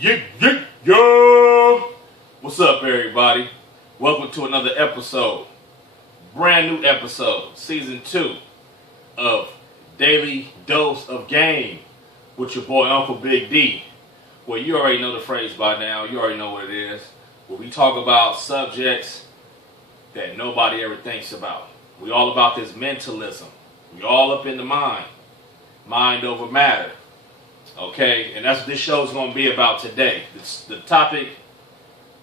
Yo! What's up, everybody? Welcome to another episode, brand new episode, season 2 of Daily Dose of Game with your boy Uncle Big D. Well, you already know the phrase by now. You already know what it is. Where we talk about subjects that nobody ever thinks about. We all about this mentalism. We all up in the mind over matter. Okay, and that's what this show is going to be about today. The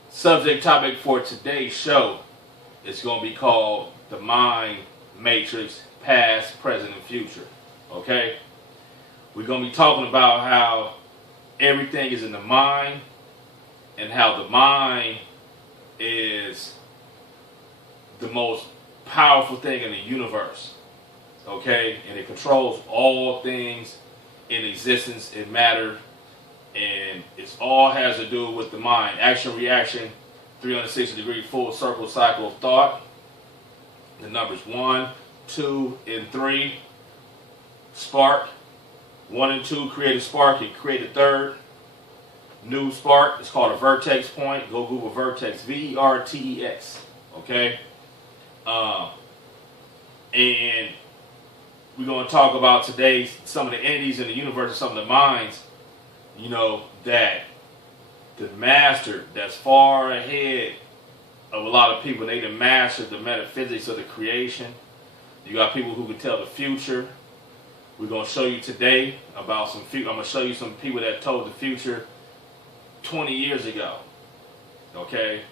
subject topic for today's show is going to be called the Mind Matrix, Past, Present, and Future. Okay, we're going to be talking about how everything is in the mind and how the mind is the most powerful thing in the universe. Okay, and it controls all things in existence, in matter, and it all has to do with the mind. Action, reaction, 360-degree full circle cycle of thought. The numbers 1, 2, and 3. Spark. 1 and 2 create a spark, and create a third. New spark. It's called a vertex point. Go Google vertex. VERTEX. Okay? And we're going to talk about today some of the entities in the universe and some of the minds, that the master that's far ahead of a lot of people. They done mastered the metaphysics of the creation. You got people who can tell the future. We're going to show you today about I'm going to show you some people that told the future 20 years ago. Okay?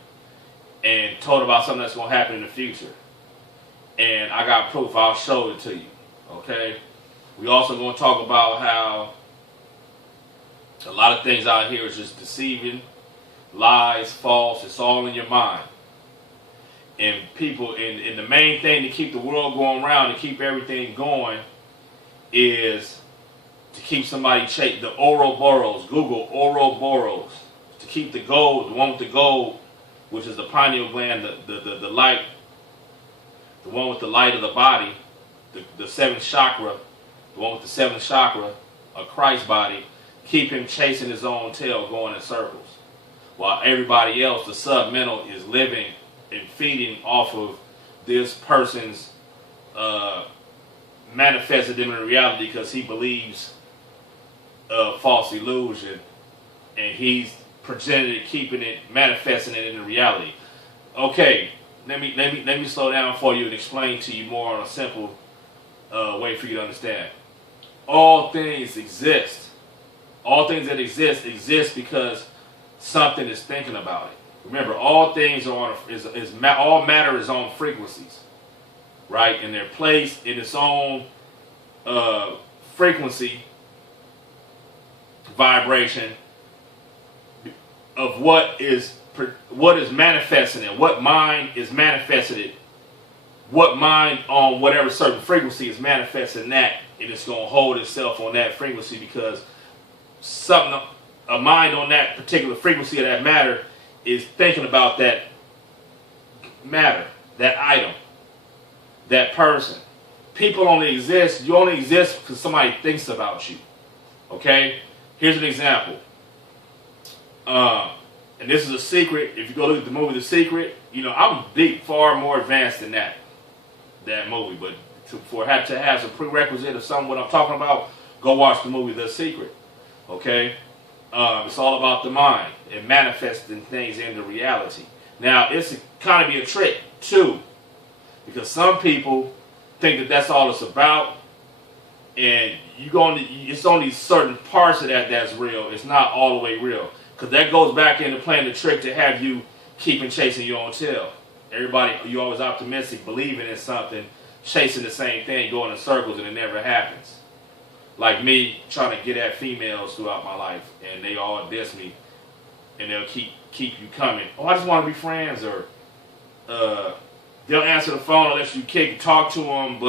And told about something that's going to happen in the future. And I got proof. I'll show it to you. Okay, we also going to talk about how a lot of things out here is just deceiving, lies, false. It's all in your mind. And people, and the main thing to keep the world going around, to keep everything going, is to keep somebody chase the Ouroboros. Google Ouroboros. To keep the gold, the one with the gold, which is the pineal gland, the light, the one with the light of the body. The seventh chakra, the one with the seventh chakra, a Christ body, keep him chasing his own tail, going in circles. While everybody else, the submental, is living and feeding off of this person's manifested in reality because he believes a false illusion and he's presented it, keeping it, manifesting it in reality. Okay, let me slow down for you and explain to you more on a simple way for you to understand. All things exist. All things that exist because something is thinking about it. Remember, all things are on all matter is on frequencies, right? And they're placed in its own frequency, vibration of what is manifesting it, what mind is manifesting it. What mind on whatever certain frequency is manifesting that, and it's going to hold itself on that frequency because a mind on that particular frequency of that matter is thinking about that matter, that item, that person. People only exist, you only exist because somebody thinks about you. Okay? Here's an example. And this is a secret. If you go look at the movie The Secret, I'm far more advanced than that movie, but to have some prerequisite of some what I'm talking about, go watch the movie The Secret. Okay, it's all about the mind and manifesting things into reality. Now it's kind of be a trick too, because some people think that that's all it's about, and it's only certain parts of that's real. It's not all the way real, because that goes back into playing the trick to have you keeping chasing your own tail. Everybody, you always optimistic, believing in something, chasing the same thing, going in circles, and it never happens. Like me trying to get at females throughout my life, and they all diss me, and they'll keep you coming. Oh, I just want to be friends, or they'll answer the phone unless you talk to them,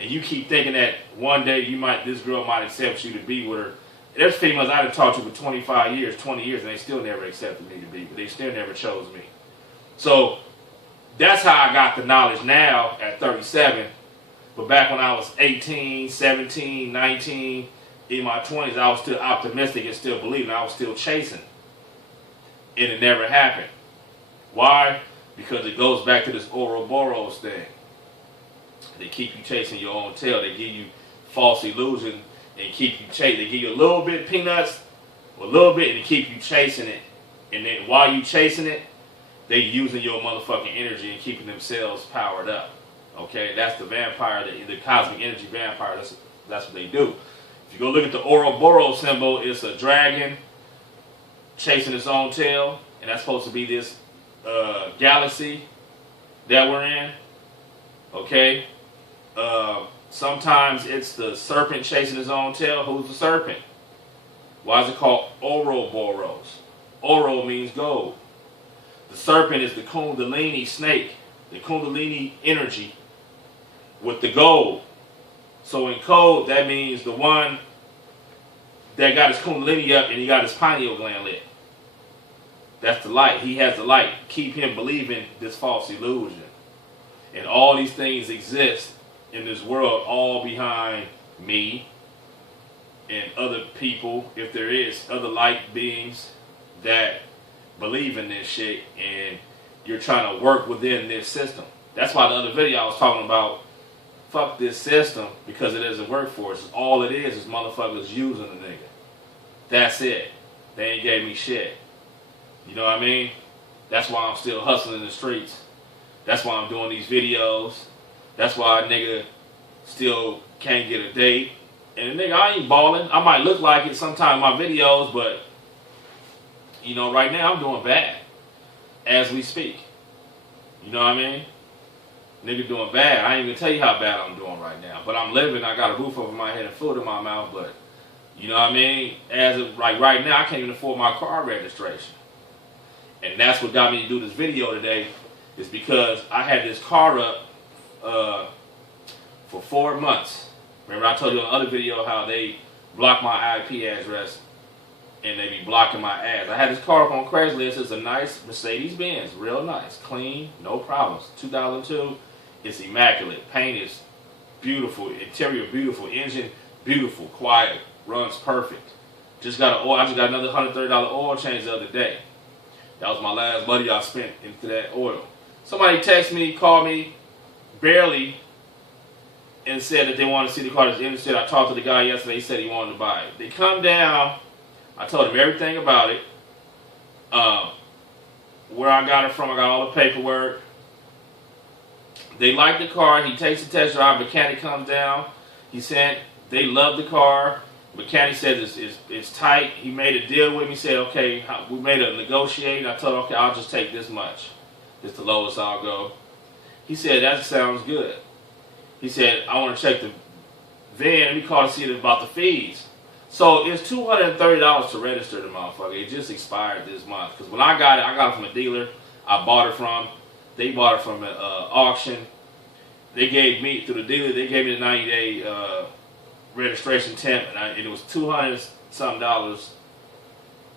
and you keep thinking that one day this girl might accept you to be with her. There's females I've talked to for 20 years, and they still never accepted me to be, but they still never chose me. So that's how I got the knowledge now at 37. But back when I was 18, 17, 19, in my 20s, I was still optimistic and still believing. I was still chasing. and it never happened. Why? Because it goes back to this Ouroboros thing. They keep you chasing your own tail. They give you false illusion and keep you chasing. They give you a little bit of peanuts, a little bit, and keep you chasing it. And then while you chasing it, they using your motherfucking energy and keeping themselves powered up. Okay, that's the vampire, the cosmic energy vampire. That's what they do. If you go look at the Ouroboros symbol, it's a dragon chasing its own tail, and that's supposed to be this galaxy that we're in. Okay. Sometimes it's the serpent chasing his own tail. Who's the serpent? Why is it called Ouroboros? Oro means gold. The serpent is the Kundalini snake, the Kundalini energy with the gold. So in code, that means the one that got his Kundalini up and he got his pineal gland lit. That's the light. He has the light. Keep him believing this false illusion. And all these things exist in this world, all behind me and other people, if there is other light beings that believe in this shit, and you're trying to work within this system. That's why the other video I was talking about, fuck this system, because it doesn't work for us. All it is motherfuckers using the nigga. That's it. They ain't gave me shit. You know what I mean? That's why I'm still hustling in the streets. That's why I'm doing these videos. That's why a nigga still can't get a date. And nigga, I ain't balling. I might look like it sometimes in my videos, but you know, right now I'm doing bad as we speak. You know what I mean? Nigga doing bad. I ain't even tell you how bad I'm doing right now. But I'm living. I got a roof over my head and food in my mouth. But you know what I mean? As of like right now, I can't even afford my car registration. And that's what got me to do this video today. Is because I had this car up for 4 months. Remember I told you on the other video how they blocked my IP address and they be blocking my ads. I had this car up on Craigslist. It's a nice Mercedes-Benz, real nice, clean, no problems. 2002, it's immaculate. Paint is beautiful, interior beautiful, engine beautiful, quiet, runs perfect. I just got another $130 oil change the other day. That was my last money I spent into that oil. Somebody texted me, called me, barely, and said that they want to see the car that's interested. I talked to the guy yesterday. He said he wanted to buy it. They come down. I told him everything about it. Where I got it from. I got all the paperwork. They like the car. He takes the test drive. Mechanic comes down. He said they love the car. Mechanic said it's tight. He made a deal with me. He said, okay, we made a negotiate. I told him, okay, I'll just take this much. It's the lowest I'll go. He said, that sounds good. He said, I want to check the VIN. Let me call to see about the fees. So it's $230 to register the motherfucker. It just expired this month. Because when I got it from a dealer I bought it from. They bought it from an auction. They gave me, through the dealer, they gave me the 90-day registration temp. And it was $200-something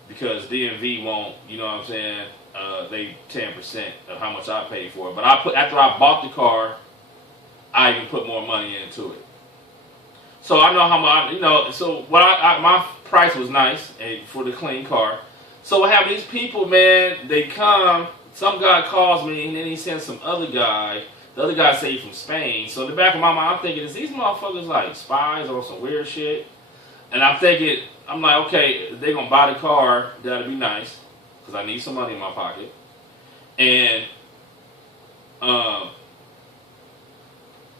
because DMV won't, you know what I'm saying, they 10% of how much I paid for it. But after I bought the car, I even put more money into it. So I know how much, you know, so what my price was nice for the clean car. So what happened, these people, man, they come, some guy calls me and then he sends some other guy. The other guy say he's from Spain. So in the back of my mind, I'm thinking, is these motherfuckers like spies or some weird shit? And I'm thinking, I'm like, okay, if they're going to buy the car, that'll be nice. Because I need some money in my pocket. And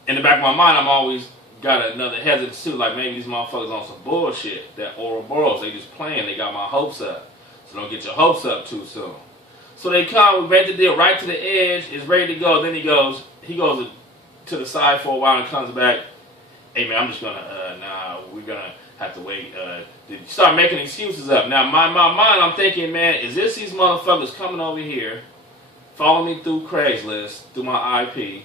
in the back of my mind, I'm always got another hesitancy too. Like maybe these motherfuckers on some bullshit. That Ouroboros, they just playing. They got my hopes up. So don't get your hopes up too soon. So they come, we read the deal right to the edge. It's ready to go. Then he goes to the side for a while and comes back. Hey man, I'm just gonna, nah, we're gonna have to wait. Start making excuses up. Now, my mind, I'm thinking, man, is this these motherfuckers coming over here, following me through Craigslist, through my IP?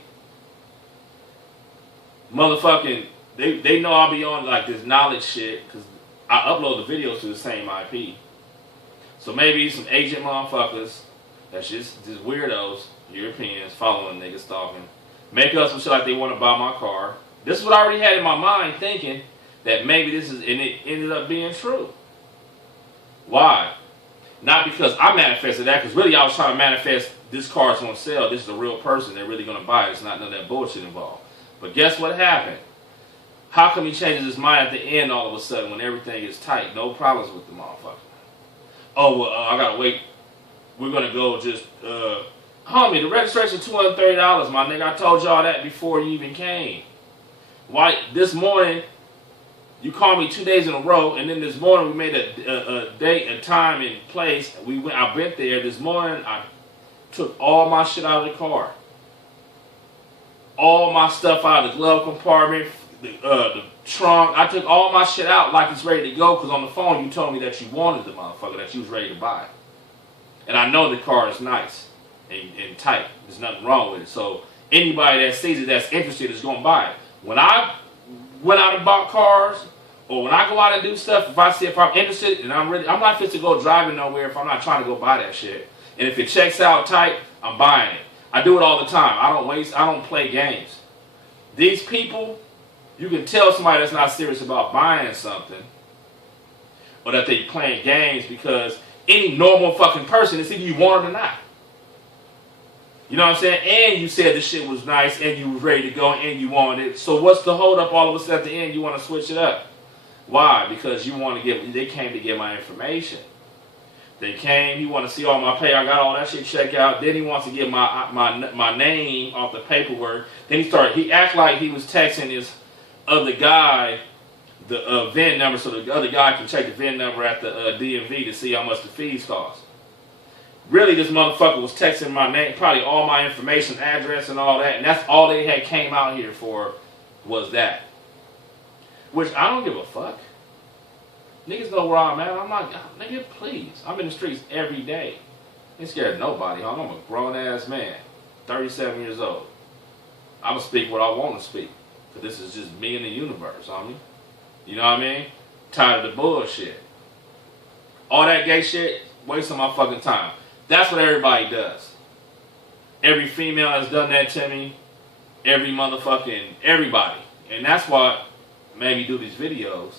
Motherfucking, they know I'll be on like this knowledge shit because I upload the videos to the same IP. So maybe some agent motherfuckers, that's just weirdos, Europeans, following niggas, stalking, make up some shit like they want to buy my car. This is what I already had in my mind, thinking that maybe this is, and it ended up being true. Why? Not because I manifested that, because really I was trying to manifest this car's on sale. This is a real person. They're really going to buy it. It's not none of that bullshit involved. But guess what happened? How come he changes his mind at the end all of a sudden when everything is tight? No problems with the motherfucker. Oh, well, I got to wait. We're going to go just, homie, the registration $230, my nigga. I told y'all that before you even came. Why, this morning, you called me 2 days in a row, and then this morning we made a date, a time, and place. I went there. This morning, I took all my shit out of the car. All my stuff out of the glove compartment, the trunk. I took all my shit out like it's ready to go, because on the phone you told me that you wanted the motherfucker, that you was ready to buy. And I know the car is nice and tight. There's nothing wrong with it. So anybody that sees it that's interested is going to buy it. When I went out and bought cars, or when I go out and do stuff, if I'm interested and I'm not fit to go driving nowhere if I'm not trying to go buy that shit. And if it checks out tight, I'm buying it. I do it all the time. I don't play games. These people, you can tell somebody that's not serious about buying something, or that they playing games, because any normal fucking person, it's either you want it or not. You know what I'm saying? And you said the shit was nice, and you was ready to go, and you wanted it. So what's the hold up all of a sudden at the end? You want to switch it up. Why? Because you want to they came to get my information. They came, he want to see all my pay. I got all that shit checked out. Then he wants to get my name off the paperwork. Then he act like he was texting his other guy the VIN number, so the other guy can check the VIN number at the DMV to see how much the fees cost. Really, this motherfucker was texting my name, probably all my information, address, and all that, and that's all they had came out here for, was that. Which I don't give a fuck. Niggas know where I'm at. I'm not, nigga, please. I'm in the streets every day. Ain't scared of nobody, huh? I'm a grown-ass man, 37 years old. I'm going to speak what I want to speak, because this is just me and the universe, homie. You know what I mean? Tired of the bullshit. All that gay shit, wasting my fucking time. That's what everybody does. Every female has done that to me. Every motherfucking, everybody. And that's what made me do these videos.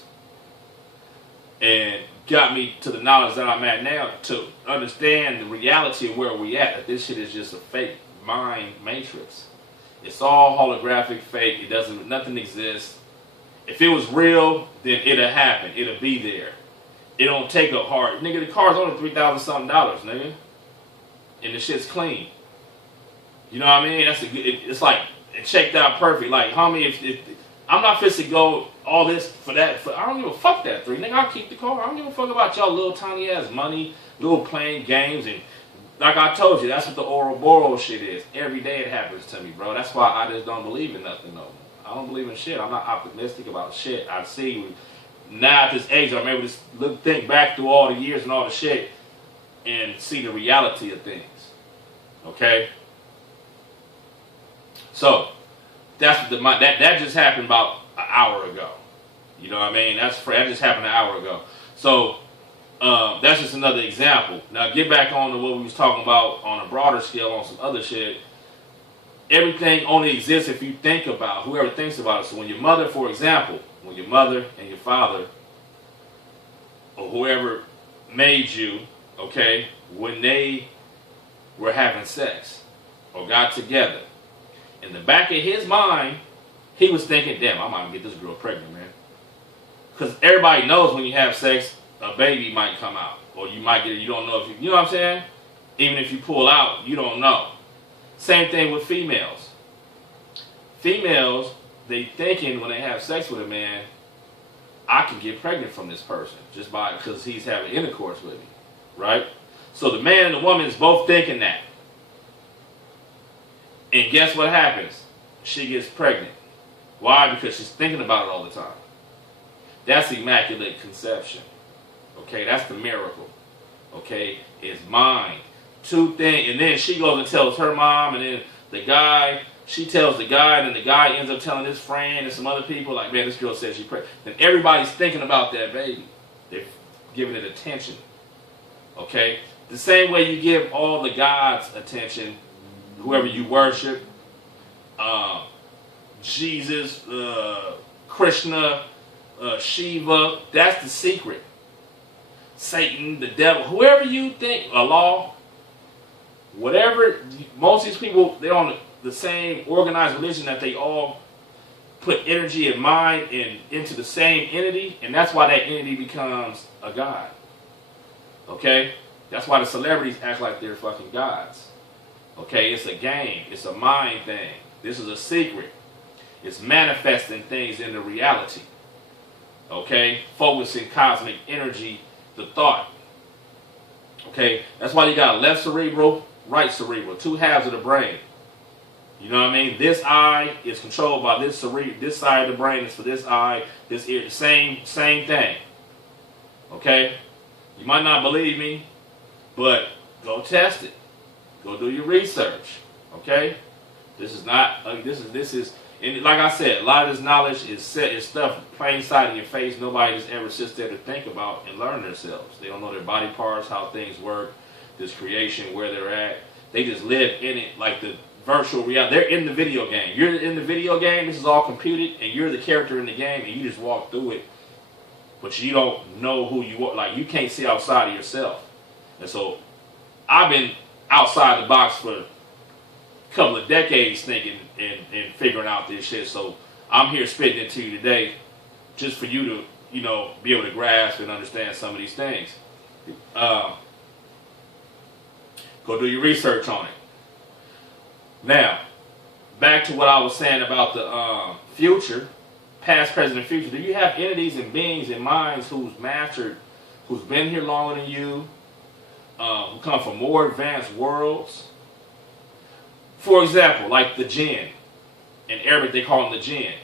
And got me to the knowledge that I'm at now, to understand the reality of where we at. That this shit is just a fake mind matrix. It's all holographic, fake. It doesn't, nothing exists. If it was real, then it'll happen. It'll be there. It don't take a hard, nigga, the car's only $3,000 something, nigga. And the shit's clean. You know what I mean? That's a good, it's like, it checked out perfect. Like, homie, if I'm not fit to go all this for that, I don't give a fuck that three. Nigga, I'll keep the car. I don't give a fuck about y'all little tiny ass money, little playing games, and like I told you, that's what the Ouroboros shit is. Every day it happens to me, bro. That's why I just don't believe in nothing no more. I don't believe in shit. I'm not optimistic about shit. I see now at this age, I'm able to think back through all the years and all the shit and see the reality of things. Okay? So, that's what that just happened about an hour ago. You know what I mean? That just happened an hour ago. So, that's just another example. Now, get back on to what we was talking about on a broader scale on some other shit. Everything only exists if you think about, whoever thinks about it. So when your mother, for example, when your mother and your father, or whoever made you, okay, when they were having sex or got together, in the back of his mind, he was thinking, damn, I might get this girl pregnant, man. Because everybody knows when you have sex, a baby might come out. Or you might get it, you don't know if you know what I'm saying? Even if you pull out, you don't know. Same thing with females. Females, they thinking when they have sex with a man, I can get pregnant from this person just because he's having intercourse with me, right? So the man and the woman is both thinking that. And guess what happens? She gets pregnant. Why? Because she's thinking about it all the time. That's immaculate conception. Okay, that's the miracle. Okay, it's mine. Two things, and then she goes and tells her mom, and then the guy, she tells the guy, and then the guy ends up telling his friend and some other people, like, man, this girl said she's pregnant. Then everybody's thinking about that baby. They're giving it attention. Okay? The same way you give all the gods attention, whoever you worship, Jesus, Krishna, Shiva, that's the secret. Satan, the devil, whoever you think, Allah, whatever, most of these people, they're on the same organized religion that they all put energy and mind into the same entity, and that's why that entity becomes a god. Okay? That's why the celebrities act like they're fucking gods. Okay? It's a game. It's a mind thing. This is a secret. It's manifesting things into reality. Okay? Focusing cosmic energy, the thought. Okay? That's why you got left cerebral, right cerebral, two halves of the brain. You know what I mean? This eye is controlled by this cerebral. This side of the brain is for this eye, this ear. Same thing. Okay? You might not believe me, but go test it. Go do your research. Okay? This is not. This is. And like I said, a lot of this knowledge is stuff plain sight in your face. Nobody just ever sits there to think about and learn themselves. They don't know their body parts, how things work, this creation, where they're at. They just live in it like the virtual reality. They're in the video game. You're in the video game. This is all computed, and you're the character in the game, and you just walk through it. But you don't know who you are. Like, you can't see outside of yourself. And so, I've been outside the box for a couple of decades thinking and figuring out this shit. So, I'm here spitting it to you today just for you to, you know, be able to grasp and understand some of these things. Go do your research on it. Now, back to what I was saying about the future, past, present, and future. Do you have entities and beings and minds who's mastered, who's been here longer than you, who come from more advanced worlds? For example, like the jinn. In Arabic, they call them the jinn.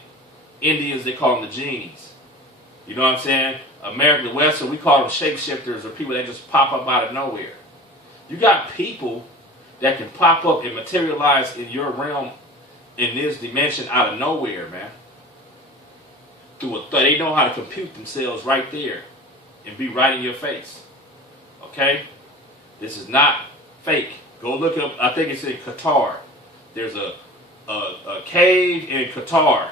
Indians, they call them the genies. You know what I'm saying? American, the Western, we call them shapeshifters, or people that just pop up out of nowhere. You got people that can pop up and materialize in your realm, in this dimension, out of nowhere, man. Through a they know how to compute themselves right there and be right in your face. Okay? This is not fake. Go look up, I think it's in Qatar. There's a cave in Qatar.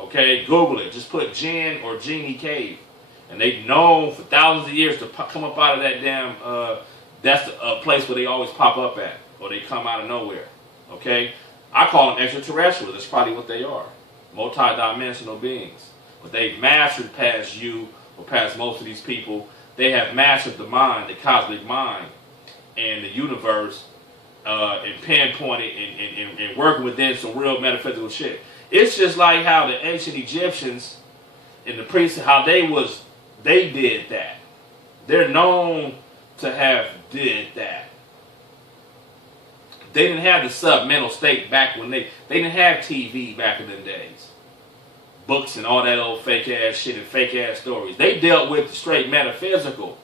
Okay? Google it. Just put Jinn or Genie Cave. And they've known for thousands of years to come up out of that damn, that's a place where they always pop up at. Or they come out of nowhere. Okay? I call them extraterrestrials. That's probably what they are. Multi-dimensional beings. But they've mastered past you, or past most of these people. They have mastered the mind, the cosmic mind, and the universe, and pinpointed and working within some real metaphysical shit. It's just like how the ancient Egyptians and the priests, how they did that. They're known to have did that. They didn't have the sub-mental state back when they didn't have TV back in them days. Books and all that old fake ass shit and fake ass stories. They dealt with the straight metaphysical.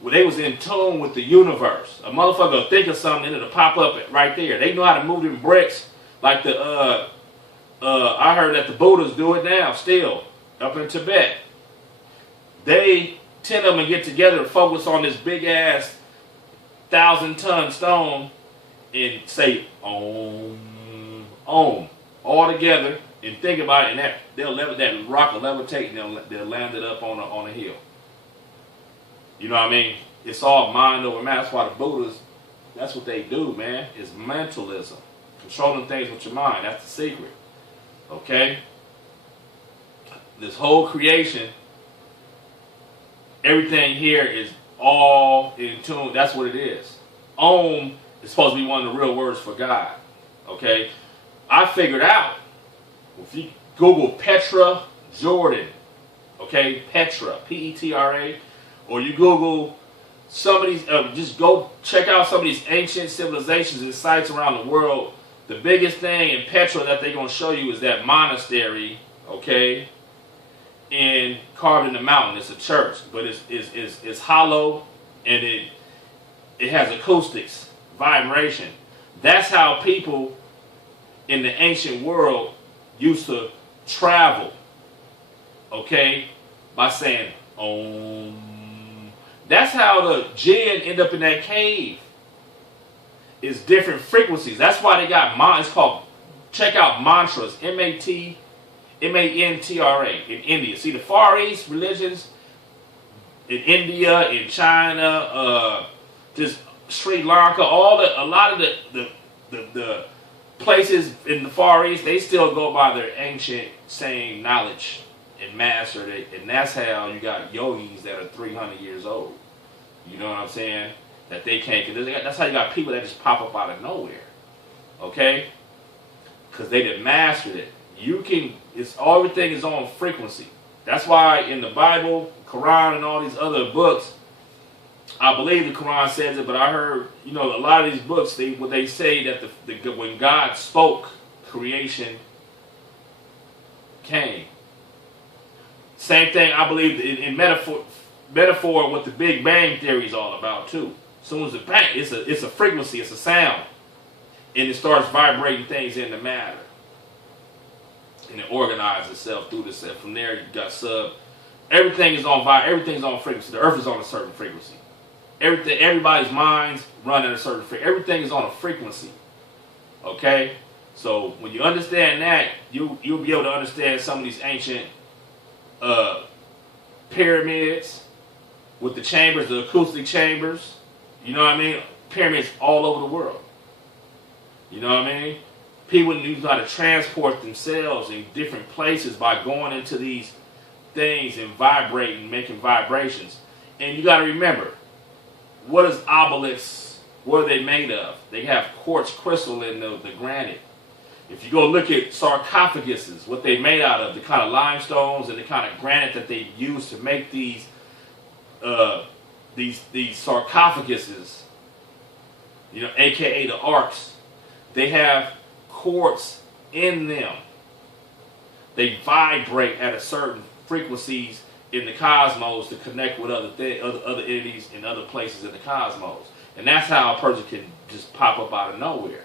Where they was in tune with the universe. A motherfucker will think of something and it'll pop up right there. They know how to move them bricks like the I heard that the Buddhists do it now still up in Tibet. They 10 of them get together and focus on this big ass 1,000-ton stone and say Om, Om, all together and think about it, and that rock will levitate and they'll land it up on a hill. You know what I mean? It's all mind over matter. That's why the Buddhists, that's what they do, man. It's mentalism. Controlling things with your mind. That's the secret. Okay? This whole creation, everything here is all in tune. That's what it is. Om is supposed to be one of the real words for God. Okay? I figured out, if you Google Petra Jordan, okay? Petra, P-E-T-R-A, or you Google some of these, just go check out some of these ancient civilizations and sites around the world. The biggest thing in Petra that they're going to show you is that monastery, okay, carved in the mountain. It's a church, but it's hollow and it has acoustics, vibration. That's how people in the ancient world used to travel, okay, by saying Om. That's how the jinn end up in that cave. It's different frequencies. That's why they got it's called, check out mantras, M-A-N-T-R-A in India. See, the Far East religions, in India, in China, just Sri Lanka, a lot of the places in the Far East, they still go by their ancient same knowledge and master it, and that's how you got yogis that are 300 years old. You know what I'm saying? That they can't. That's how you got people that just pop up out of nowhere. Okay? Because they done mastered it. You can. Everything is on frequency. That's why in the Bible, Quran, and all these other books, I believe the Quran says it, but I heard, a lot of these books, they say that when God spoke, creation came. Same thing, I believe, in metaphor, what the Big Bang Theory is all about, too. As soon as it bang, it's a frequency, it's a sound. And it starts vibrating things into matter. And it organizes itself through this. And from there, you got everything's on frequency. The earth is on a certain frequency. Everybody's minds run at a certain frequency. Everything is on a frequency. Okay? So when you understand that, you'll be able to understand some of these ancient pyramids with the chambers, the acoustic chambers. You know what I mean? Pyramids all over the world. You know what I mean? People knew how to transport themselves in different places by going into these things and vibrating, making vibrations. And you got to remember, what is obelisks? What are they made of? They have quartz crystal in the granite. If you go look at sarcophaguses, what they made out of, the kind of limestones and the kind of granite that they use to make these sarcophaguses, aka the arks, they have quartz in them. They vibrate at a certain frequencies in the cosmos to connect with other entities in other places in the cosmos. And that's how a person can just pop up out of nowhere.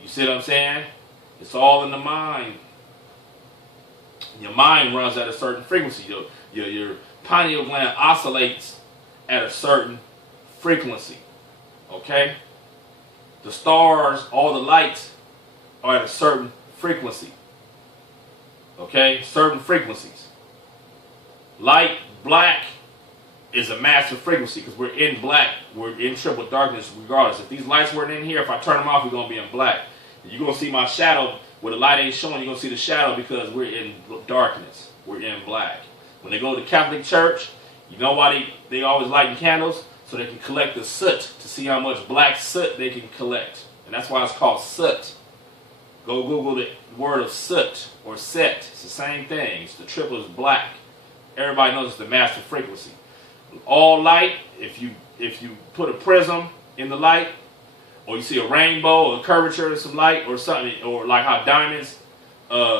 You see what I'm saying? It's all in the mind. Your mind runs at a certain frequency. Your pineal gland oscillates at a certain frequency. Okay? The stars, all the lights are at a certain frequency. Okay? Certain frequencies. Light, black, is a massive frequency because we're in black. We're in triple darkness regardless. If these lights weren't in here, if I turn them off, we're going to be in black. You're going to see my shadow. Where the light ain't showing, you're going to see the shadow because we're in darkness. We're in black. When they go to Catholic Church, you know why they always lighting candles? So they can collect the soot to see how much black soot they can collect. And that's why it's called soot. Go Google the word of soot or set. It's the same thing. It's the triple is black. Everybody knows it's the master frequency. All light, if you put a prism in the light, or you see a rainbow, or a curvature of some light, or something, or like how diamonds,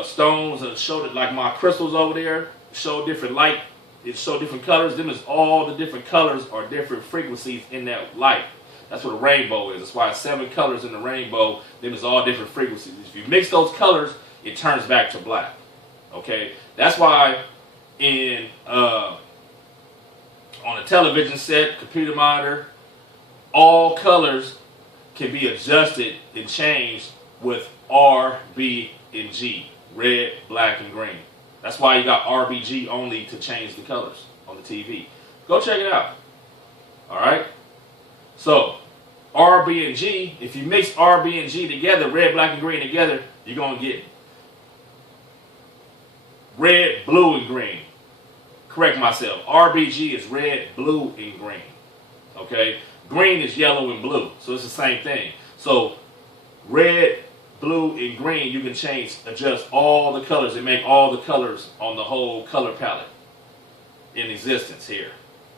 stones, and show it like my crystals over there, show different light, it show different colors. Them is all the different colors or different frequencies in that light. That's what a rainbow is. That's why 7 colors in the rainbow. Them is all different frequencies. If you mix those colors, it turns back to black. Okay, that's why on a television set, computer monitor, all colors can be adjusted and changed with R, B, and G. Red, black, and green. That's why you got RBG only to change the colors on the TV. Go check it out. Alright? So, R, B, and G, if you mix R, B, and G together, red, black, and green together, you're going to get red, blue, and green. Correct myself. RBG is red, blue, and green. Okay? Green is yellow and blue. So it's the same thing. So red, blue, and green, you can adjust all the colors and make all the colors on the whole color palette in existence here.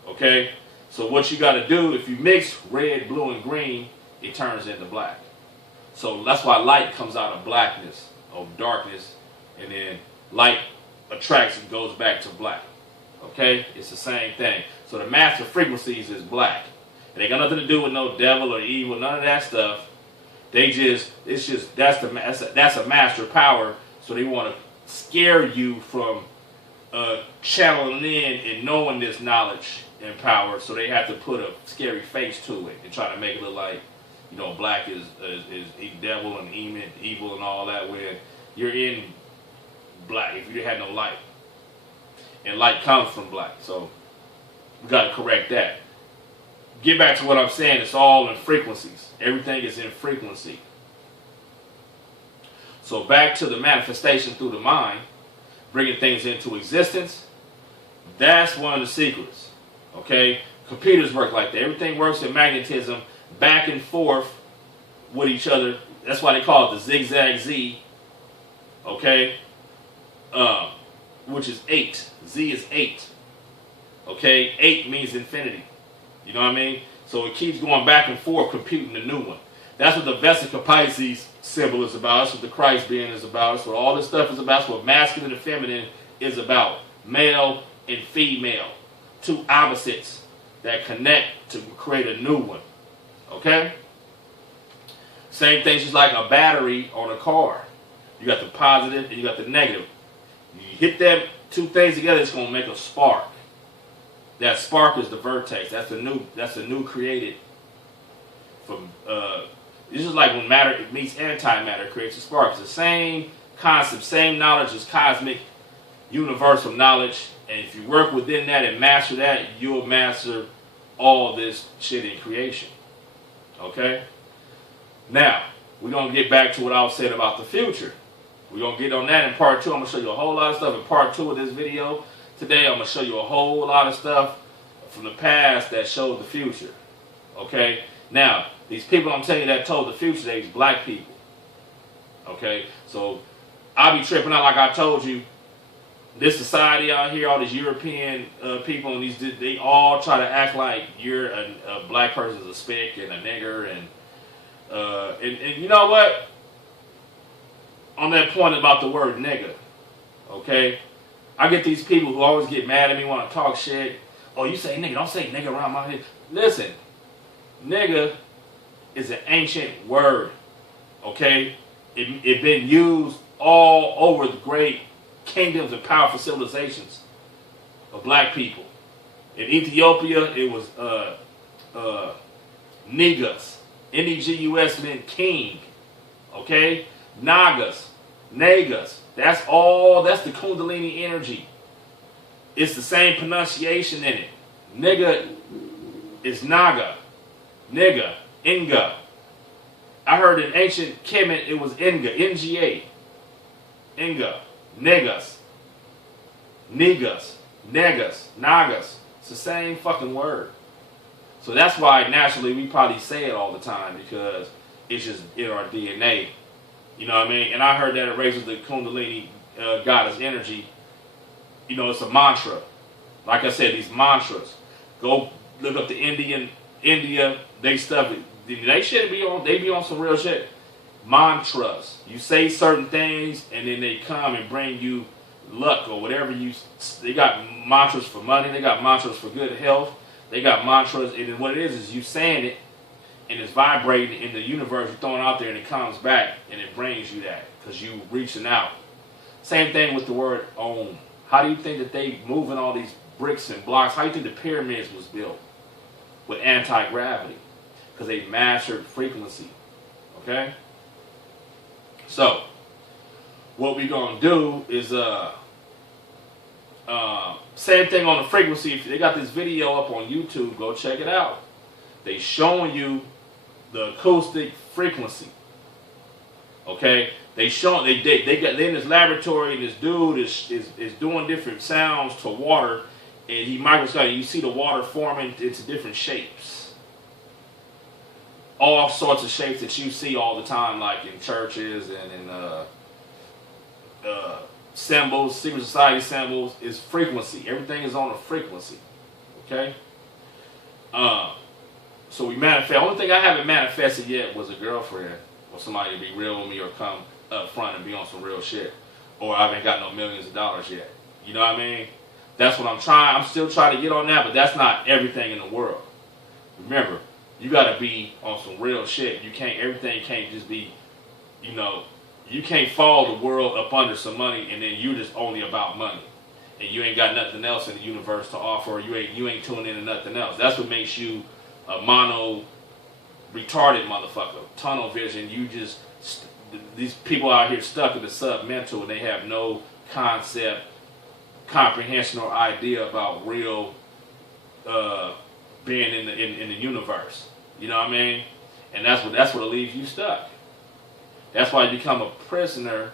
Okay? So what you got to do, if you mix red, blue, and green, it turns into black. So that's why light comes out of blackness, of darkness, and then light attracts and goes back to black. Okay? It's the same thing. So the master frequencies is black. It ain't got nothing to do with no devil or evil, none of that stuff. That's a master power. So they want to scare you from channeling in and knowing this knowledge and power. So they have to put a scary face to it and try to make it look like, black is devil and evil and all that. When you're in black, if you had no light, and light comes from black. So We got to correct that. Get back to what I'm saying. It's all in frequencies. Everything is in frequency. So back to the manifestation through the mind, bringing things into existence. That's one of the secrets. Okay? Computers work like that. Everything works in magnetism, back and forth with each other. That's why they call it the zigzag Z. Okay? Which is 8. Z is 8. Okay? 8 means infinity. You know what I mean? So it keeps going back and forth, computing a new one. That's what the Vesica Pisces symbol is about. That's what the Christ being is about. That's what all this stuff is about. That's what masculine and feminine is about. Male and female. Two opposites that connect to create a new one. Okay? Same thing, just like a battery on a car. You got the positive and you got the negative. You hit them two things together, it's going to make a spark. That spark is the vertex. That's the new created from it's just like when matter meets antimatter, it creates a spark. It's the same concept, same knowledge as cosmic universal knowledge. And if you work within that and master that, you'll master all this shit in creation. Okay? Now, we're going to get back to what I was saying about the future. We're going to get on that in part 2. I'm going to show you a whole lot of stuff in part 2 of this video. Today, I'm going to show you a whole lot of stuff from the past that showed the future. Okay? Now, these people I'm telling you that told the future, they's black people. Okay? So, I'll be tripping out like I told you. This society out here, all these European people, and they all try to act like you're a black person's a spick and a nigger, and you know what? On that point about the word nigger, okay? I get these people who always get mad at me, want to talk shit. Oh, you say nigga, don't say nigga around my head. Listen, nigga is an ancient word, okay? It been used all over the great kingdoms and powerful civilizations of black people. In Ethiopia, it was Negus. N-E-G-U-S meant king. Okay? Nagas. That's the Kundalini energy. It's the same pronunciation in it. Nigga is Naga. Nigga. Inga. I heard in ancient Kemet it was Inga. N-G-A. Inga. Negus. Negus. Negus. Nagas. It's the same fucking word. So that's why naturally we probably say it all the time, because it's just in our DNA. You know what I mean? And I heard that it raises the Kundalini goddess energy. You know, it's a mantra. Like I said, these mantras. Go look up the India, they stuff. They should be on. They be on some real shit. Mantras. You say certain things, and then they come and bring you luck or whatever you. They got mantras for money. They got mantras for good health. They got mantras, and then what it is you saying it, and it's vibrating in the universe. You're throwing out there, and it comes back, and it brings you that because you reaching out. Same thing with the word Om. How do you think that they moving all these bricks and blocks? How do you think the pyramids was built with anti-gravity? Because they mastered frequency. Okay. So, what we're going to do is, same thing on the frequency. If they got this video up on YouTube, go check it out. They showing you the acoustic frequency. Okay? They in this laboratory, and this dude is doing different sounds to water, and he microscopic. You see the water forming into different shapes. All sorts of shapes that you see all the time, like in churches and in symbols, secret society symbols, is frequency. Everything is on a frequency. Okay? So we manifest. The only thing I haven't manifested yet was a girlfriend or somebody to be real with me or come up front and be on some real shit. Or I haven't got no millions of dollars yet. You know what I mean? That's what I'm trying. I'm still trying to get on that, but that's not everything in the world. Remember, you got to be on some real shit. Everything can't just be, you can't follow the world up under some money and then you just only about money. And you ain't got nothing else in the universe to offer. Or you ain't tuning into nothing else. That's what makes you a retarded motherfucker. Tunnel vision. These people out here stuck in the sub-mental and they have no concept, comprehension, or idea about real being in the universe. You know what I mean? And that's what leaves you stuck. That's why you become a prisoner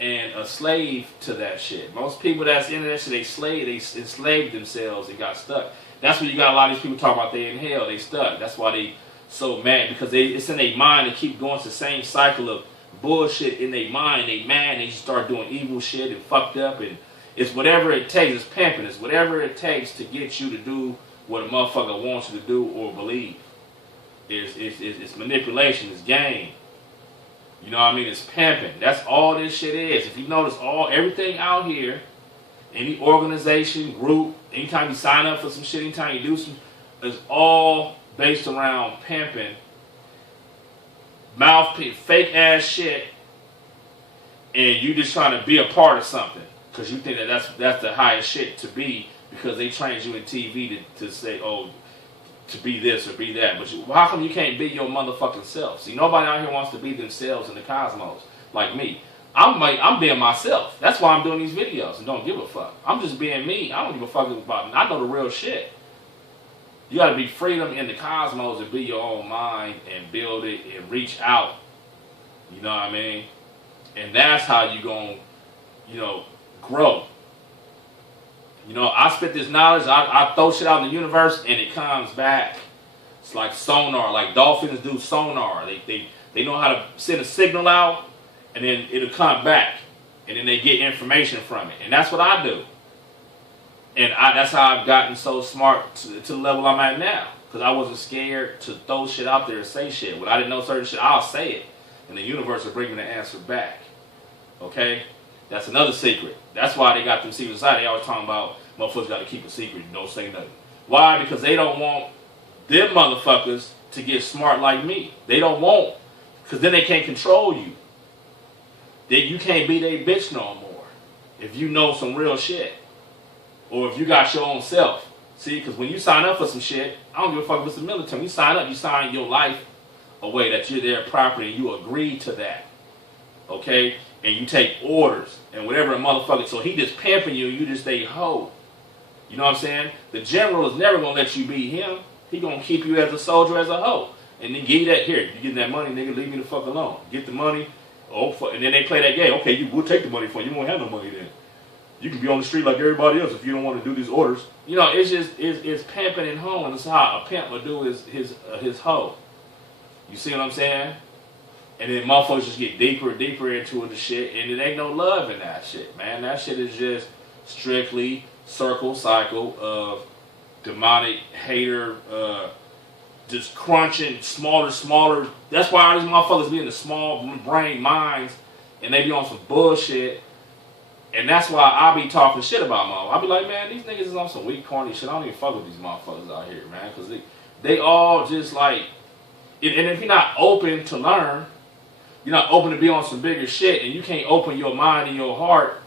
and a slave to that shit. Most people that's in that shit, they enslaved themselves and got stuck. That's when you got a lot of these people talking about they in hell, they stuck. That's why they so mad, because it's in their mind to keep going to the same cycle of bullshit in their mind. They mad, they just start doing evil shit and fucked up, and it's whatever it takes. It's pimping. It's whatever it takes to get you to do what a motherfucker wants you to do or believe. It's manipulation. It's game. You know what I mean? It's pimping. That's all this shit is. If you notice, everything out here, any organization, group, anytime you sign up for some shit, anytime you do some, it's all based around pimping, fake ass shit, and you just trying to be a part of something because you think that's the highest shit to be, because they trained you in TV to say, oh, to be this or be that. But how come you can't be your motherfucking self? See, nobody out here wants to be themselves in the cosmos like me. I'm being myself. That's why I'm doing these videos and don't give a fuck. I'm just being me. I don't give a fuck about it. I know the real shit. You got to be freedom in the cosmos and be your own mind and build it and reach out. You know what I mean? And that's how you going to, grow. I spit this knowledge. I throw shit out in the universe and it comes back. It's like sonar. Like dolphins do sonar. They know how to send a signal out and then it'll come back. And then they get information from it. And that's what I do. And that's how I've gotten so smart to the level I'm at now. Because I wasn't scared to throw shit out there and say shit. When I didn't know certain shit, I'll say it. And the universe will bring me the answer back. Okay? That's another secret. That's why they got them secret society. They always talking about motherfuckers got to keep a secret. You don't say nothing. Why? Because they don't want them motherfuckers to get smart like me. They don't want. Because then they can't control you. You can't be their bitch no more. If you know some real shit. Or if you got your own self. See, because when you sign up for some shit, I don't give a fuck if it's the military. When you sign up, you sign your life away that you're their property. You agree to that. Okay? And you take orders. And whatever a motherfucker, so he just pimping you, you just stay hoe. You know what I'm saying? The general is never going to let you be him. He going to keep you as a soldier, as a hoe. And then give you that, here, you getting that money, nigga, leave me the fuck alone. Get the money. And then they play that game. Okay, we'll take the money from you. You won't have no money then. You can be on the street like everybody else if you don't want to do these orders. It's just, it's pimping and hoeing. It's how a pimp would do his hoe. You see what I'm saying? And then motherfuckers just get deeper and deeper into the shit, and it ain't no love in that shit, man. That shit is just strictly cycle of demonic hater, just crunching smaller. That's why all these motherfuckers be in the small brain minds, and they be on some bullshit. And that's why I be talking shit about motherfuckers. I be like, man, these niggas is on some weak, corny shit. I don't even fuck with these motherfuckers out here, man, because they all just like, and if you're not open to learn, you're not open to be on some bigger shit, and you can't open your mind and your heart